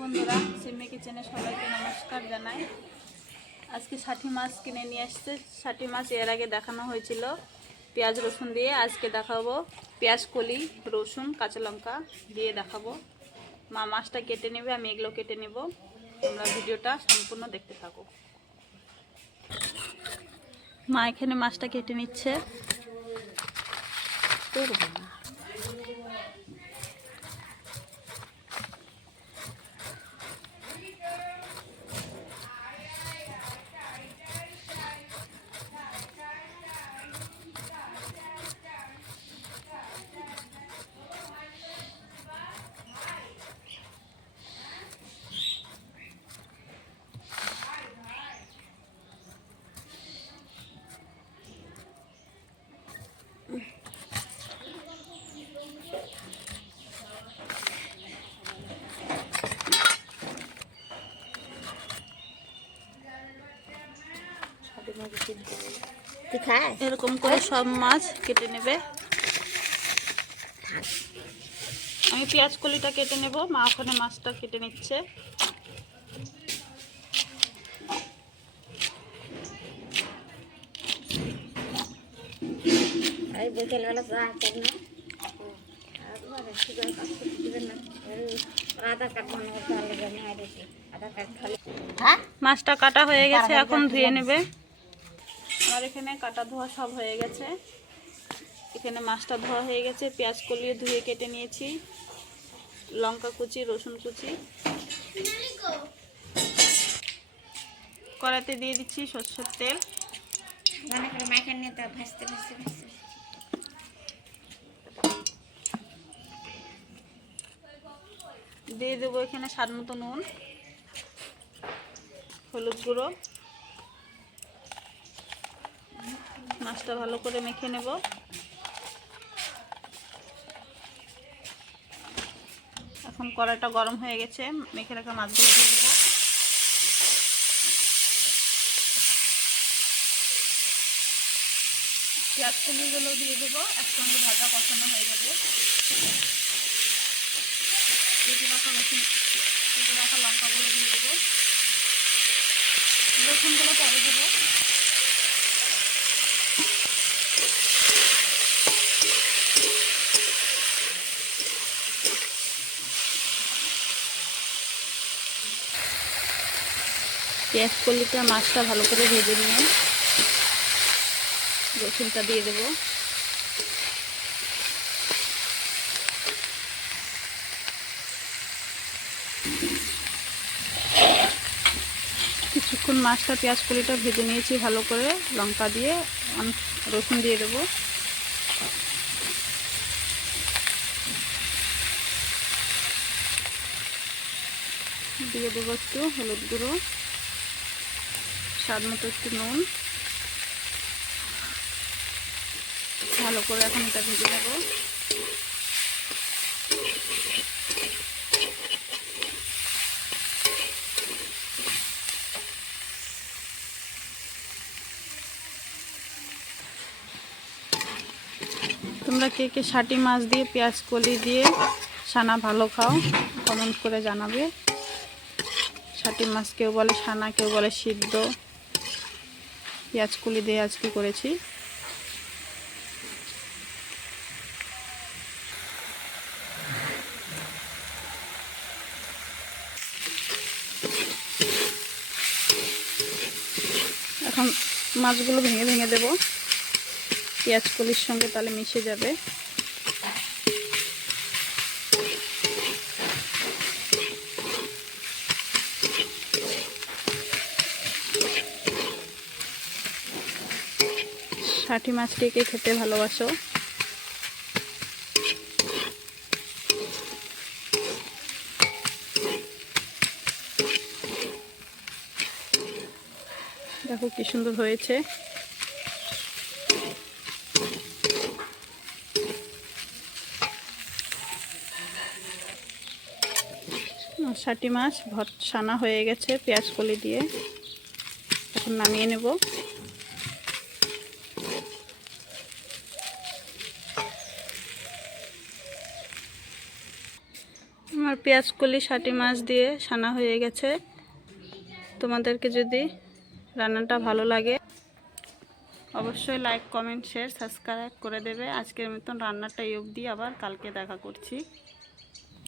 বন্ধুরা, সিমি কিচেনে সবাইকে নমস্কার জানাই। আজকে ষাটি মাছ কিনে নিয়ে আসছে। ষাটি মাছ এর আগে দেখানো হয়েছিল পেঁয়াজ রসুন দিয়ে। আজকে দেখাবো পেঁয়াজ কলি, রসুন, কাঁচা লঙ্কা দিয়ে দেখাবো। মা মাছটা কেটে নেবে, আমি এগুলো কেটে নেব। তোমরা ভিডিওটা সম্পূর্ণ দেখতে থাকো। মা এখানে মাছটা কেটে নিচ্ছে। এরকম করে সব মাছ কেটে নেবে। আমি পেঁয়াজ কলিটা কেটে নেব, মা ওখানে মাছটা কেটে নিচ্ছে। মাছটা কাটা হয়ে গেছে, এখন ধুয়ে নেবে। আমার এখানে কাটা ধোয়া সব হয়ে গেছে। এখানে মাছটা ধোয়া হয়ে গেছে, পেঁয়াজ কলিয়ে ধুয়ে কেটে নিয়েছি, লঙ্কা কুচি, রসুন কুচি। কড়াইতে দিয়ে দিচ্ছি সরষের তেল। দিয়ে দেবো এখানে স্বাদ মতো নুন, হলুদ গুঁড়ো। মাছটা ভালো করে মেখে নেব। এখন কড়াইটা গরম হয়ে গেছে, মেখে রাখা মাছগুলো দিয়ে দেবো। পেঁয়াজ কলিগুলো দিয়ে দেবো, একসঙ্গে ভাজা কষানো হয়ে যাবে। কেটে রাখা রসুন, কেটে রাখা লঙ্কাগুলো দিয়ে দেবো, রসুনগুলো পরে দেবো। পেঁয়াজ কলিটা মাছটা ভালো করে ভেজে নিয়ে রসুনটা দিয়ে দেবো। কিছুক্ষণ মাছটা পেঁয়াজ কলিটা ভেজে নিয়েছি ভালো করে লঙ্কা দিয়ে, রসুন দিয়ে দেবো। দিয়ে দেবো একটু হলুদ গুঁড়ো, স্বাদ মতো একটু নুন। ভালো করে এখন এটা ভেজে নেব। তোমরা কে কে ষাটি মাছ দিয়ে পেঁয়াজ কলি দিয়ে সানা ভালো খাও, কমেন্ট করে জানাবে। ষাটি মাছ কেউ বলে সানা, কেউ বলে সিদ্ধ। পেঁয়াজ কলি দিয়ে আজকে করেছি। এখন মাছগুলো ভেঙে ভেঙে দেবো পেঁয়াজ কলির সঙ্গে, তাহলে মিশে যাবে। ষাটি মাছ কে কে খেতে ভালোবাসো? দেখো কি সুন্দর হয়েছে। ষাটি মাছ সানা হয়ে গেছে পেঁয়াজ কলি দিয়ে। এখন নামিয়ে নেব। আমার পেঁয়াজ কলি ষাটি মাছ দিয়ে সানা হয়ে গেছে। তোমাদেরকে যদি রান্নাটা ভালো লাগে অবশ্যই লাইক, কমেন্ট, শেয়ার, সাবস্ক্রাইব করে দেবে। আজকের মতন রান্নাটা এই অবধি, আবার কালকে দেখা করছি।